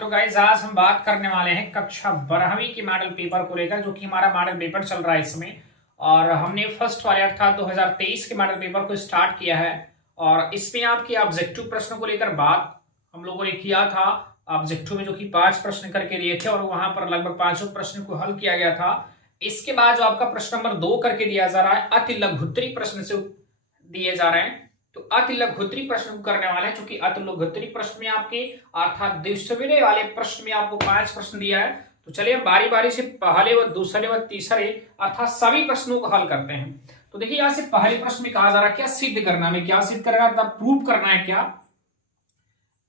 तो गाइस आज हम बात करने वाले हैं कक्षा 12वीं की मॉडल पेपर को लेकर, जो कि हमारा मॉडल पेपर चल रहा है इसमें। और हमने फर्स्ट वाले अर्थात 2023 के मॉडल पेपर को स्टार्ट किया है। और इसमें आपके ऑब्जेक्टिव प्रश्नों को लेकर बात हम लोगों ने किया था। ऑब्जेक्टिव में जो कि 5 प्रश्न करके दिए थे और वहां पर लगभग 5 प्रश्न को हल किया गया था। इसके बाद जो आपका प्रश्न नंबर 2 करके दिया जा रहा है, अति लघुत्तरी प्रश्न से दिए जा रहे हैं। तो अति लघुत्तरी प्रश्न को करने वाले हैं, क्योंकि अति लघुत्तरी प्रश्न में आपके अर्थात द्विसविनय वाले प्रश्न में आपको 5 प्रश्न दिया है। तो चलिए हम बारी बारी से पहले व दूसरे व तीसरे अर्थात सभी प्रश्नों को हल करते हैं। तो देखिए यहां से पहले प्रश्न में कहा जा रहा है क्या सिद्ध करना है, क्या सिद्ध करेगा, तब प्रूव करना है क्या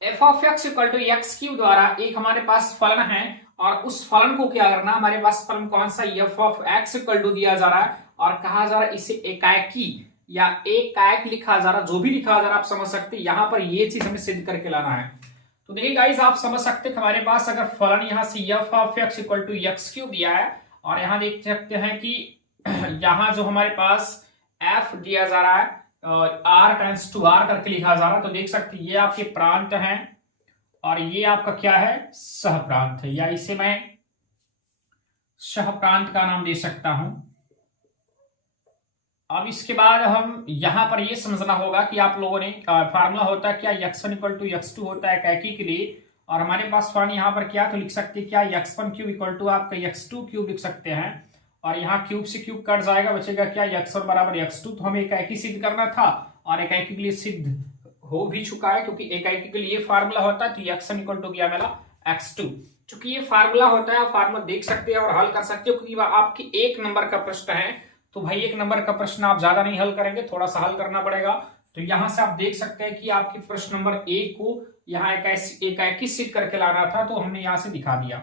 F of X equal to X cube द्वारा एक हमारे पास फलन है और उस फलन को क्या करना, हमारे पास फलन कौन सा F of X equal to दिया जा रहा है और कहा जा रहा है इसे एकाकी या एक कायक लिखा जा रहा, जो भी लिखा जा रहा आप समझ सकते हैं। यहां पर ये चीज हमें सिद्ध करके लाना है। तो देखिए गाइस आप समझ सकते हैं हमारे पास अगर फलन यहां से F of X equal to X cube दिया है और यहां देख सकते हैं कि यहां जो हमारे पास एफ दिया जा रहा है आर टेंस टू आर करके लिखा जा रहा है। तो देख सकते हैं ये आपके प्रांत हैं और ये आपका क्या है, सह प्रांत है, या इसे मैं सह प्रांत का नाम दे सकता हूं। अब इसके बाद हम यहां पर ये समझना होगा कि आप लोगों ने फार्मूला होता है क्या, x1 इक्वल टू x2 होता है एकाकी के लिए, और हमारे पास फलन यहां पर क्या तो लिख सकते हैं क्या x1 क्यूब इक्वल टू आपका x2 क्यूब लिख सकते हैं। और यहाँ क्यूब से क्यूब कट जाएगा, बचेगा क्या x1 बराबर x2। तो हमें एकाकी सिद्ध करना था और एकाकी के लिए सिद्ध हो भी चुका है, क्योंकि एकाकी के लिए फार्मूला होता है तो x1 इक्वल टू क्या मिला x2। चूंकि ये फार्मूला होता है, फार्मूला देख सकते हैं और हल कर सकते हो, क्योंकि आपकी 1 नंबर का प्रश्न है। तो भाई 1 नंबर का प्रश्न आप ज्यादा नहीं हल करेंगे, थोड़ा सा हल करना पड़ेगा। तो यहां से आप देख सकते हैं कि आपके प्रश्न नंबर 1 को यहाँ एकाकी सिद्ध करके लाना था, तो हमने यहां से दिखा दिया।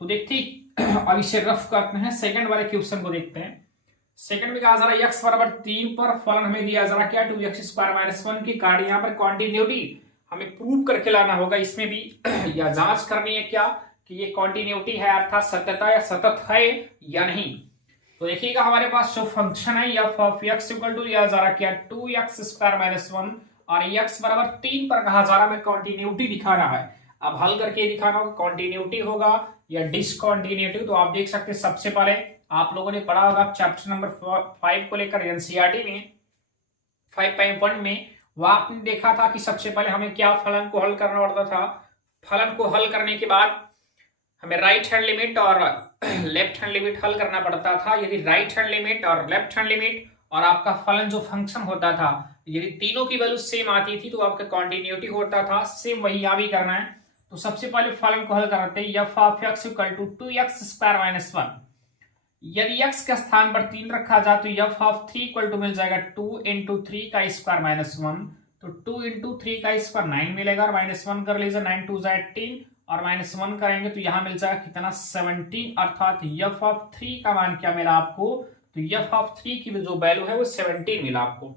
तो देखते अब इसे रफ करते हैं, सेकंड वाले क्वेश्चन को देखते हैं। सेकंड में कहा जा रहा है x बराबर 3 पर फलन हमें दिया जा रहा है क्या 2x स्क्वायर माइनस 1 की कारण यहाँ पर कॉन्टिन्यूटी हमें प्रूव करके लाना होगा। इसमें भी या जांच करनी है क्या कि ये कॉन्टिन्यूटी है अर्थात सत्यता या सतत है या नहीं। तो देखिएगा हमारे पास जो फंक्शन है F of X equal to दिया जा रहा है क्या 2x स्क्वायर माइनस 1 और x बराबर 3 पर कहा जा रहा है हमें कॉन्टिन्यूटी दिखाना है। अब हल करके दिखाना होगा कॉन्टिन्यूटी होगा या डिसकॉन्टिन्यूटी। तो आप देख सकते हैं सबसे पहले आप लोगों ने पढ़ा होगा चैप्टर नंबर 5 को लेकर एनसीईआरटी में 5.1 में, वह आपने देखा था कि सबसे पहले हमें क्या फलन को हल करना पड़ता था। फलन को हल करने के बाद हमें राइट हैंड लिमिट और लेफ्ट हैंड लिमिट हल करना पड़ता था। यदि राइट हैंड लिमिट और लेफ्ट हैंड लिमिट और आपका फलन जो फंक्शन होता था, यदि तीनों की वैल्यू सेम आती थी तो आपका कॉन्टिन्यूटी होता था। सेम वही यहाँ भी करना है। तो सबसे पहले फलन को हल करते हैं F of X equal to 2x square minus 1। यदि x के स्थान पर 3 रखा जाए तो एफ ऑफ 3 इक्वल टू मिल जाएगा 2 इंटू 3 का स्क्वायर माइनस 1। तो 2 इंटू 3 का स्क्वायर 9 मिलेगा और माइनस 1 कर लीजिए, 9 2 18 और माइनस 1 करेंगे तो यहां मिल जाएगा कितना 17 अर्थात एफ ऑफ 3 का मान क्या मिला आपको, तो एफ ऑफ 3 की जो वैल्यू है वो 17 मिला आपको।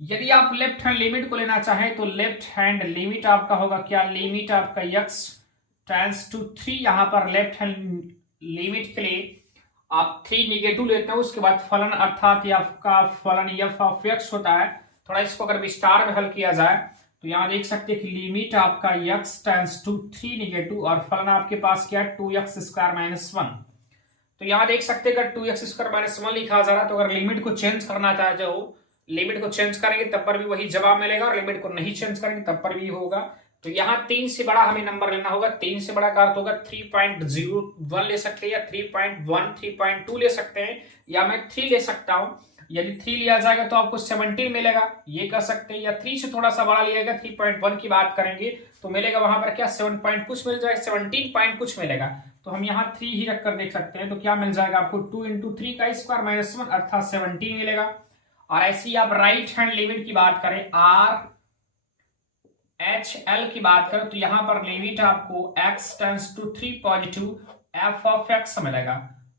यदि आप लेफ्ट हैंड लिमिट को लेना चाहें तो लेफ्ट हैंड लिमिट आपका होगा क्या, लिमिट आपका x टेंस टू 3। यहां पर लेफ्ट हैंड लिमिट के लिए आप 3 निगेटिव लेते हो, उसके बाद फलन अर्थात आपका फलन एफ ऑफ एक्स होता है। थोड़ा इसको अगर विस्तार में हल किया जाए तो यहां देख सकते हैं कि लिमिट आपका x टेंस टू 3 निगेटिव और फलन आपके पास क्या है 2x स्क्वायर माइनस 1। तो यहां देख सकते हैं अगर 2x स्क्वायर माइनस 1 लिखा जा रहा है तो अगर लिमिट को चेंज करना चाहे जो लिमिट को चेंज करेंगे तब पर भी वही जवाब मिलेगा और लिमिट को नहीं चेंज करेंगे तब पर भी होगा। तो यहाँ 3 से बड़ा हमें नंबर लेना होगा। 3 से बड़ा का अर्थ होगा 3.01 ले सकते हैं या 3.1 3.2 ले सकते हैं या मैं 3 ले सकता हूं। यदि 3 लिया जाएगा तो आपको 17 मिलेगा, ये कर सकते हैं। या 3 से थोड़ा सा बड़ा लिएगा 3.1 की बात करेंगे तो मिलेगा वहां पर क्या 7 पॉइंट कुछ मिल जाएगा, 17 पॉइंट कुछ मिलेगा। तो हम यहाँ 3 ही रखकर देख सकते हैं। तो क्या मिल जाएगा आपको 2 इंटू 3 का स्क्वायर माइनस 1 अर्थात 17 मिलेगा। और ऐसे ही आप राइट हैंड लिमिट की बात करें आर एच एल की बात करें तो यहां पर लिमिट आपको x tends to 3 positive F of X मिलेगा।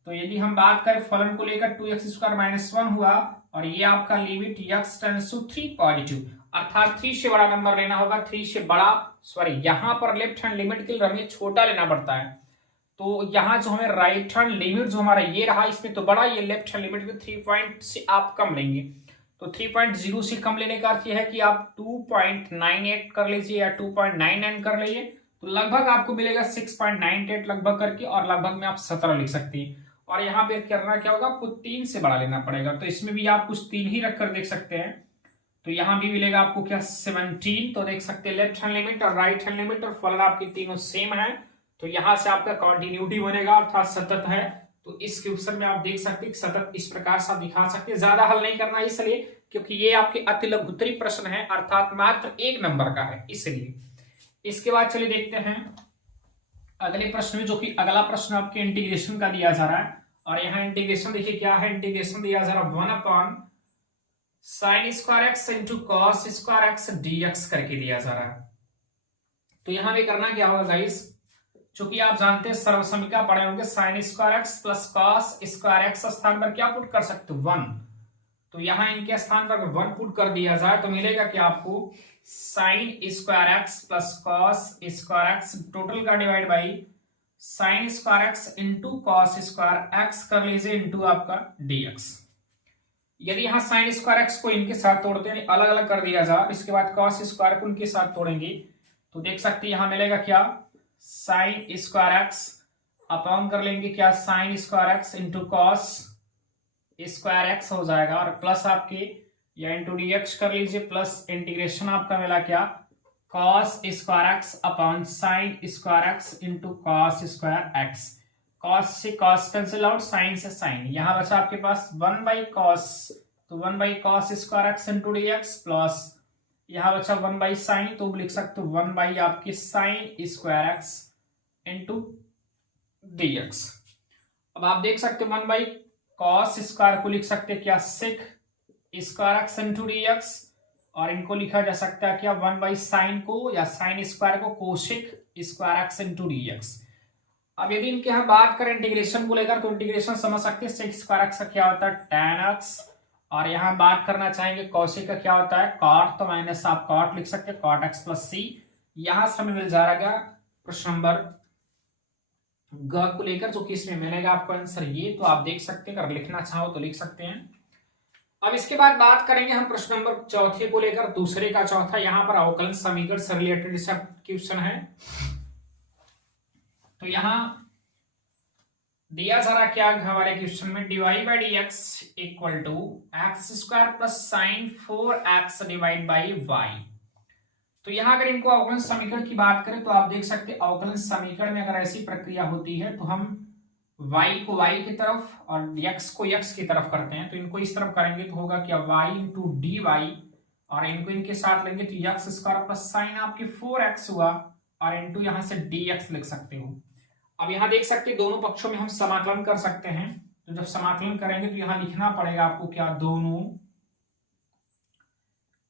तो यदि हम बात करें फलन को लेकर 2x स्क्वायर माइनस 1 हुआ और ये आपका limit x tends to 3 positive अर्थात 3 से बड़ा नंबर लेना होगा। 3 से बड़ा सॉरी यहां पर लेफ्ट हैंड लिमिट के लिए हमें छोटा लेना पड़ता है। तो यहाँ जो हमें राइट हैंड लिमिट जो हमारा ये रहा इसमें तो बड़ा, ये लेफ्ट हैंड लिमिट में 3 पॉइंट से आप कम लेंगे। तो 3.0 से कम लेने का अर्थ यह है कि आप 2.98 कर लीजिए या 2.99 कर लीजिए तो लगभग आपको मिलेगा 6.98 लगभग करके, और लगभग में आप 17 लिख सकते हैं। और यहाँ पे करना क्या होगा, आपको 3 से बड़ा लेना पड़ेगा, तो इसमें भी आप कुछ 3 ही रखकर देख सकते हैं। तो यहाँ भी मिलेगा आपको क्या 17, तो देख सकते हैं लेफ्ट हैंड लिमिट और राइट हैंड लिमिट और फलन आपकी तीनों सेम है, तो यहाँ से आपका कॉन्टिन्यूटी बनेगा अर्थात सतत है। तो इस क्वेश्चन में आप देख सकते हैं सतत इस प्रकार से आप दिखा सकते हैं। ज्यादा हल नहीं करना इसलिए क्योंकि ये आपके अति लघुत्तरी प्रश्न है, अर्थात मात्र 1 नंबर का है, इसलिए। इसके बाद चलिए देखते हैं अगले प्रश्न में, जो कि अगला प्रश्न आपके इंटीग्रेशन का दिया जा रहा है। और यहाँ इंटीग्रेशन देखिए क्या है, इंटीग्रेशन दिया जा रहा है 1/sin² x into cos square x dx करके दिया जा रहा है। तो यहाँ भी करना क्या होगा गाइस, चूंकि आप जानते हैं सर्वसमीका पढ़े होंगे, sin² x plus cos square x स्थान पर क्या पुट कर सकते हो 1, तो यहाँ इनके स्थान पर 1 पुट कर दिया जाए तो मिलेगा कि आपको sin² x plus cos square x total का divide by sin² x into cos square x कर लीजिए इंटू आपका dx। यदि यहाँ sin² x को इनके साथ तोड़ते हैं, अलग अलग कर दिया जाए, इसके बाद cos स्क्वायर को इनके साथ तोड़ेंगे तो देख सकते हैं यहाँ मिलेगा क्या sin² x अपॉन कर लेंगे क्या sin² x into cos square x हो जाएगा, और प्लस आपके या इंटू dx कर लीजिए, प्लस इंटीग्रेशन आपका मिला क्या cos square x upon sin² x into cos square x. cos से cos कैंसिल आउट, sin से sin, यहाँ बचा आपके पास 1/cos, तो 1/cos square x into dx, plus यहाँ बचा 1/sin, तो लिख सकते हो 1/ आपकी sin square x into dx। अब आप देख सकते हो 1/cos स्क्वायर को लिख सकते हैं क्या sec square x into dx, और इनको लिखा जा सकता है क्या 1/sin को या sin स्क्वायर को cosec square x into dx। अब यदि इनके हम बात करें इंटीग्रेशन को लेकर, तो इंटीग्रेशन समझ सकते हैं sec स्क्वायर एक्स का क्या होता है tan x, और यहाँ बात करना चाहेंगे cosec का क्या होता है cot, तो माइनस आप cot लिख सकते हैं cot x प्लस c। यहां से हमें मिल जाएगा प्रश्न नंबर ग को लेकर, जो कि इसमें मिलेगा आपको आंसर ये, तो आप देख सकते हैं, अगर लिखना चाहो तो लिख सकते हैं। अब इसके बाद बात करेंगे हम प्रश्न नंबर चौथे को लेकर, दूसरे का चौथा, यहाँ पर अवकलन समीकरण से रिलेटेड क्वेश्चन है। तो यहाँ दिया जा रहा क्या हमारे क्वेश्चन में, dy/dx equal to x² plus sine 4x divide by y। तो यहाँ अगर इनको अवकलन समीकरण की बात करें तो आप देख सकते हैं अवकलन समीकरण में अगर ऐसी प्रक्रिया होती है तो हम y को y की तरफ और x को x की तरफ करते हैं, तो इनको इस तरफ करेंगे तो होगा क्या y इंटू dy, और इनको इनके साथ लेंगे तो x² प्लस साइन आपके 4x हुआ, और इंटू यहाँ से dx लिख सकते हो। अब यहाँ देख सकते हैं दोनों पक्षों में हम समाकलन कर सकते हैं, तो जब समाकलन करेंगे तो यहाँ लिखना पड़ेगा आपको क्या, दोनों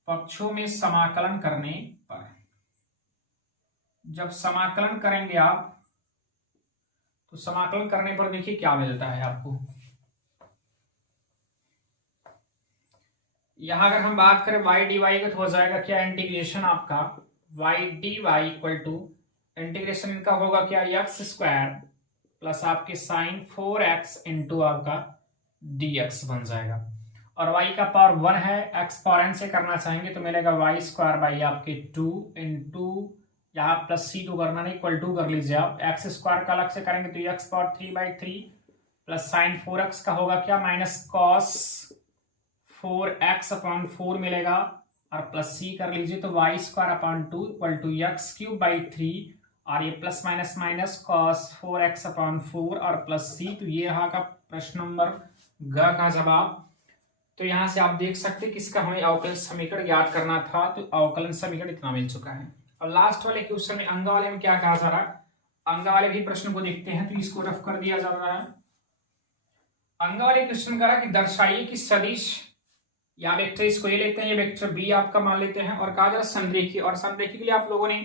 पक्षों में समाकलन करने पर, जब समाकलन करेंगे आप तो समाकलन करने पर देखिए क्या मिलता है आपको। यहां अगर हम बात करें y dy का तो हो जाएगा क्या इंटीग्रेशन आपका y dy equal to integration इनका होगा क्या x² प्लस आपके साइन 4x इंटू आपका dx बन जाएगा, और y का पावर 1 है, एक्सपोनेंट से करना चाहेंगे तो मिलेगा y² बाई आपके 2 इंटू यहाँ प्लस c2 करना नहीं, इक्वल टू कर लीजिए आप, x² का अलग से करेंगे तो x power 3/3 plus sine 4x का होगा क्या माइनस कॉस 4x अपॉन 4 मिलेगा, और प्लस c कर लीजिए तो y² upon 2 equal to x³/3, और ये plus minus minus cos 4x upon 4 और प्लस c, तो ये यहाँ का प्रश्न नंबर ग का जवाब। तो यहाँ से आप देख सकते हैं किसका हमें अवकलन समीकरण याद करना था, तो अवकलन समीकरण इतना मिल चुका है। और लास्ट वाले क्वेश्चन में अंग वाले में क्या कहा जा रहा है, अंग वाले भी प्रश्न को देखते हैं, तो इसको रफ कर दिया जा रहा है। अंग वाले क्वेश्चन कहा कि दर्शाइए कि सदिश या वेक्टर, इसको ये लेते हैं, ये वेक्टर बी आपका मान लेते हैं, और कहा जा रहा संरेखीय, और संरेखीय के लिए आप लोगों ने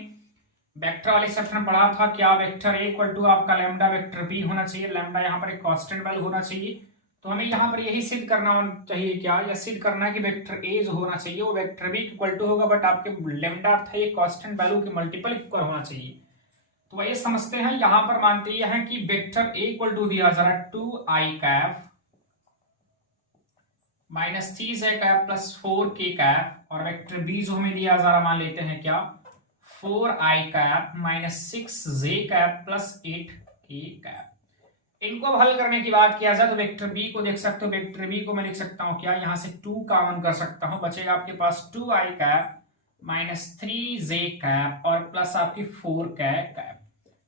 वेक्टर वाले सेक्शन में पढ़ा था क्या, वेक्टर ए इक्वल टू आपका लैम्डा वेक्टर बी होना चाहिए, लैम्डा यहाँ पर एक कांस्टेंट वैल्यू होना चाहिए। तो हमें यहाँ पर यही सिद्ध करना चाहिए क्या, या सिद्ध करना है कि वेक्टर ए जो होना चाहिए वो वेक्टर बी इक्वल टू होगा, बट आपके लैम्डा अर्थ है ये कांस्टेंट वैल्यू के मल्टीपल इक्वल होना चाहिए। तो ये समझते हैं, यहाँ पर मानते हैं कि वेक्टर ए इक्वल टू दिया जा रहा है 2i minus 3j plus 4k, और वेक्टर बी जो हमें दिया जा रहा मान लेते हैं क्या 4i minus 6j plus 8k। इनको हल करने की बात किया जाए तो वेक्टर बी को देख सकते हो, वेक्टर बी को मैं लिख सकता हूं क्या, यहां से 2 कॉमन कर सकता हूं, बचेगा आपके पास 2i माइनस 3j और प्लस आपकी 4k।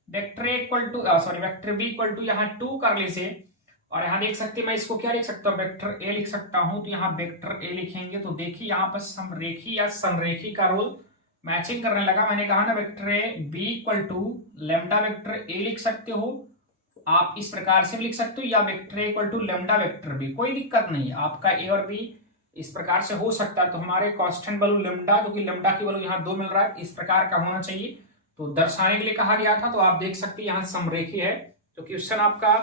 Vector A equal to sorry vector B equal to यहाँ 2 कर लीजिए, और यहाँ देख सकते हैं मैं इसको क्या लिख सकता हूँ, वेक्टर ए लिख सकता हूं। तो यहाँ वेक्टर ए लिखेंगे तो देखिए यहाँ पर समरेखी या संरेखी का रोल मैचिंग करने लगा। मैंने कहा ना vector A B equal to lambda vector A लिख सकते हो, आप इस प्रकार से भी लिख सकते हो, या vector A equal to lambda vector B, कोई दिक्कत नहीं है, आपका ए और बी इस प्रकार से हो सकता है। तो हमारे कांस्टेंट वैल्यू लेमडा, जो कि लेमडा की वैल्यू यहाँ 2 मिल रहा है, इस प्रकार का होना चाहिए। तो दर्शाने के लिए कहा गया था, तो आप देख सकते हैं यहाँ समरेखी है। तो क्वेश्चन आपका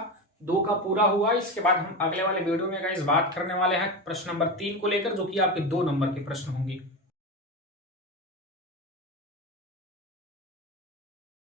2 का पूरा हुआ। इसके बाद हम अगले वाले वीडियो में गाइस बात करने वाले हैं प्रश्न नंबर 3 को लेकर, जो कि आपके 2 नंबर के प्रश्न होंगे।